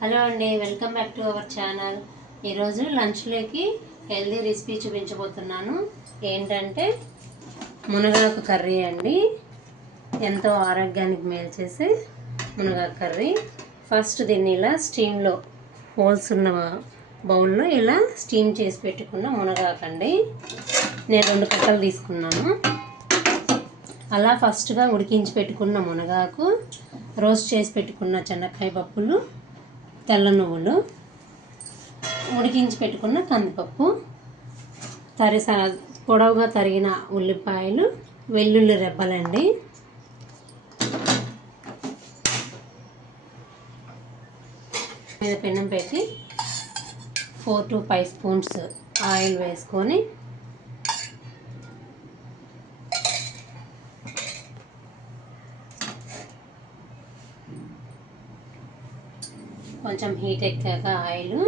Hello అండి welcome back to our channel. ఈరోజు లంచ్లోకి హెల్దీ రెసిపీ చూపించబోతున్నాను. ఏంటంటే మునగాకు కర్రీ అండి. ఎంతో ఆరోగ్యానికి మేలు చేసే మునగాకు కర్రీ. ఫస్ట్ దీన్ని ఇలా స్టీమ్లో హోల్స్ ఉన్న బౌల్లో ఇలా స్టీమ్ చేసి పెట్టుకున్న మునగాకు అండి నేను రెండు కట్టలు తీసుకున్నాను. అలా ఫస్ట్గా ఉడికించి పెట్టుకున్న మునగాకు రోస్ట్ చేసి పెట్టుకున్న చెనక్కాయ పప్పులు తెల్ల నువ్వులు ఉడికించి పెట్టుకున్న కందిపప్పు తరిస పొడవుగా తరిగిన ఉల్లిపాయలు వెల్లుల్లి రెబ్బలండి. మీద పెనం పెట్టి four to five spoons oil వేసుకొని కొంచెం హీట్ ఎక్కాక ఆయిల్.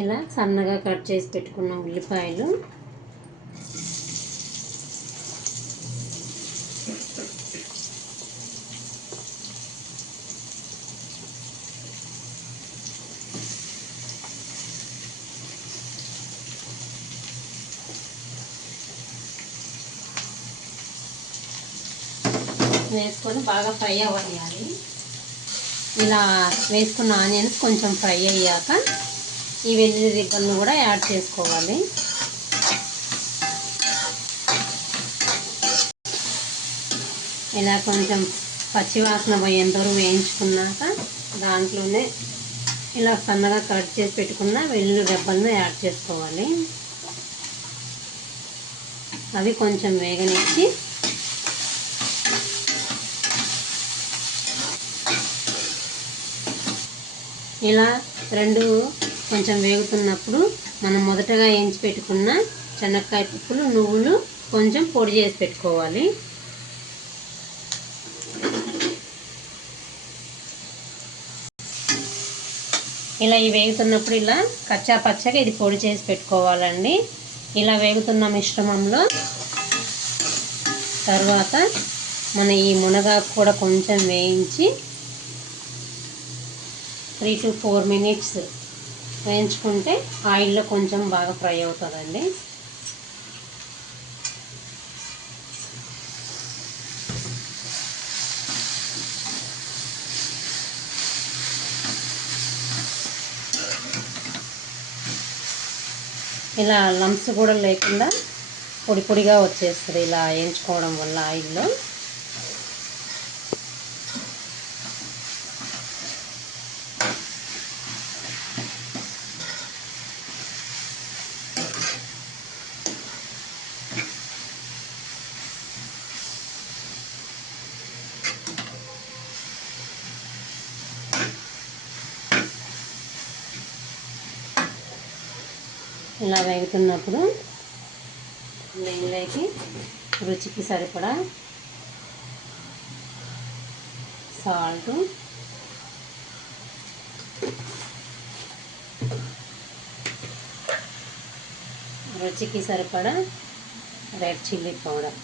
ఇలా సన్నగా కట్ చేసి పెట్టుకున్న ఉల్లిపాయలు. వేసుకొని బాగా ఫ్రై అవ్వాలి ఇలా వేసుకున్న ఆనియన్స్ కొంచెం ఫ్రై అయ్యాక ఈ వెల్లుల్లి రిగ్గలను కూడా యాడ్ చేసుకోవాలి. ఇలా కొంచెం పచ్చివాసన పోయేంతవరకు వేయించుకున్నాక దాంట్లోనే ఇలా సన్నగా కట్ చేసి పెట్టుకున్న వెల్లుల్లి రెబ్బలను యాడ్ చేసుకోవాలి. అవి కొంచెం వేగనిచ్చి ఇలా రెండు కొంచెం వేగుతున్నప్పుడు మనం మొదటగా వేయించి పెట్టుకున్న శనక్కాయ పప్పులు నువ్వులు కొంచెం పొడి చేసి పెట్టుకోవాలి. ఇలా ఇవి వేగుతున్నప్పుడు ఇలా కచ్చా పచ్చగా ఇది పొడి చేసి పెట్టుకోవాలండి. ఇలా వేగుతున్న మిశ్రమంలో తర్వాత మన ఈ మునగాకు కూడా కొంచెం వేయించి త్రీ టు ఫోర్ మినిట్స్ వేయించుకుంటే ఆయిల్లో కొంచెం బాగా ఫ్రై అవుతుందండి. ఇలా లంప్స్ కూడా లేకుండా పొడి పొడిగా వచ్చేస్తుంది ఇలా వేయించుకోవడం వల్ల ఆయిల్లో. ఇలా వేగుతున్నప్పుడు నెయ్యిలోకి రుచికి సరిపడా సాల్ట్ రుచికి సరిపడా రెడ్ చిల్లీ పౌడర్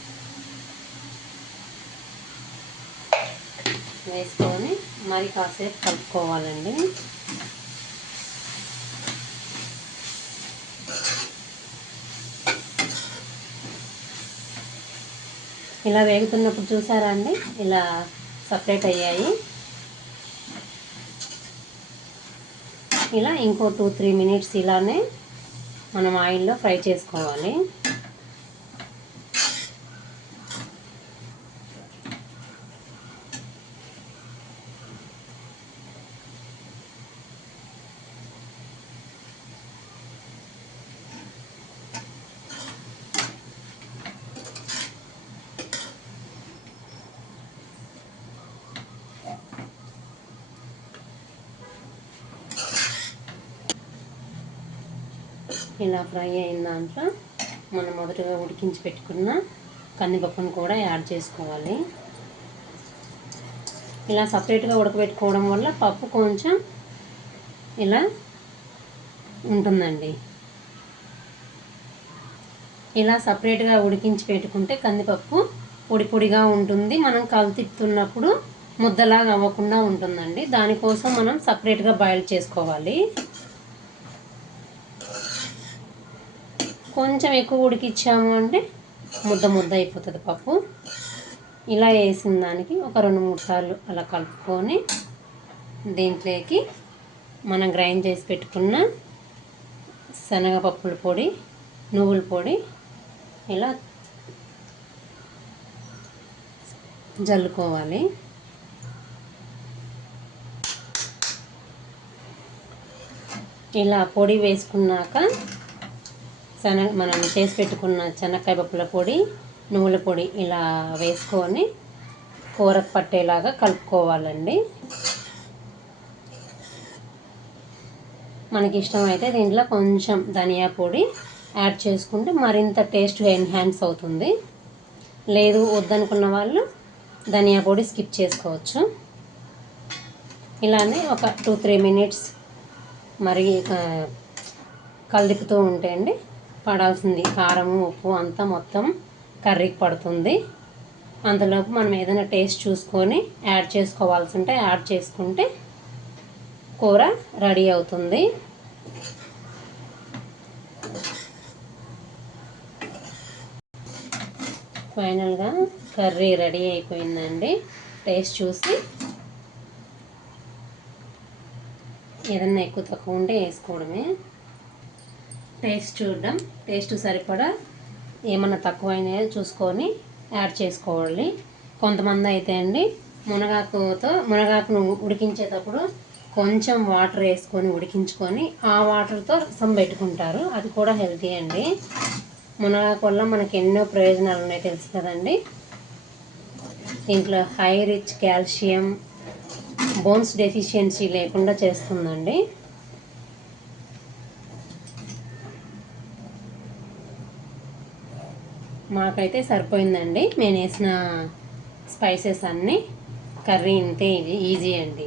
వేసుకొని మరి కాసేపు కలుపుకోవాలండి. ఇలా వేగుతున్నప్పుడు చూసారా అండి? ఇలా సపరేట్ అయ్యాయి. ఇలా ఇంకో టూ త్రీ మినిట్స్ ఇలానే మనం ఆయిల్లో ఫ్రై చేసుకోవాలి. ఇలా ఫ్రై అయిన దాంట్లో మనం మొదటగా ఉడికించి పెట్టుకున్న కందిపప్పును కూడా యాడ్ చేసుకోవాలి. ఇలా సపరేట్గా ఉడకబెట్టుకోవడం వల్ల పప్పు కొంచెం ఇలా ఉంటుందండి. ఇలా సపరేట్గా ఉడికించి పెట్టుకుంటే కందిపప్పు పొడి పొడిగా ఉంటుంది. మనం కలుతిప్పుతున్నప్పుడు ముద్దలాగా అవ్వకుండా ఉంటుందండి. దానికోసం మనం సపరేట్గా బాయిల్ చేసుకోవాలి. కొంచెం ఎక్కువ ఉడికిచ్చాము అంటే ముద్ద ముద్ద అయిపోతుంది పప్పు. ఇలా వేసిన దానికి ఒక రెండు మూడు సార్లు అలా కలుపుకొని దీంట్లోకి మనం గ్రైండ్ చేసి పెట్టుకున్న శనగపప్పుల పొడి నువ్వుల పొడి ఇలా జల్లుకోవాలి. ఇలా పొడి వేసుకున్నాక శన మనం చేసి పెట్టుకున్న శనక్కాయ పప్పుల పొడి నువ్వుల పొడి ఇలా వేసుకొని కూరకు పట్టేలాగా కలుపుకోవాలండి. మనకి ఇష్టమైతే దీంట్లో కొంచెం ధనియా పొడి యాడ్ చేసుకుంటే మరింత టేస్ట్ ఎన్హాన్స్ అవుతుంది. లేదు వద్దనుకున్న వాళ్ళు ధనియా పొడి స్కిప్ చేసుకోవచ్చు. ఇలానే ఒక టూ త్రీ మినిట్స్ మరి కలుపుతూ ఉంటే అండి పడాల్సింది. కారము ఉప్పు అంతా మొత్తం కర్రీకి పడుతుంది. అంతలోపు మనం ఏదైనా టేస్ట్ చూసుకొని యాడ్ చేసుకోవాల్సి ఉంటే యాడ్ చేసుకుంటే కూర రెడీ అవుతుంది. ఫైనల్గా కర్రీ రెడీ అయిపోయిందండి. టేస్ట్ చూసి ఏదన్నా ఎక్కువ తక్కువ ఉంటే వేసుకోవడమే. టేస్ట్ చూడడం టేస్ట్ సరిపడా ఏమన్నా తక్కువైనాయో చూసుకొని యాడ్ చేసుకోవాలి. కొంతమంది అయితే అండి మునగాకుతో మునగాకును ఉడికించేటప్పుడు కొంచెం వాటర్ వేసుకొని ఉడికించుకొని ఆ వాటర్తో రసం పెట్టుకుంటారు. అది కూడా హెల్తీ అండి. మునగాకు వల్ల మనకి ఎన్నో ప్రయోజనాలు ఉన్నాయి తెలుసు కదండి. దీంట్లో high rich calcium bones deficiency లేకుండా చేస్తుందండి. మాకైతే సరిపోయిందండి. నేను వేసిన స్పైసెస్ అన్నీ కర్రీ ఇంతే ఈజీ అండి.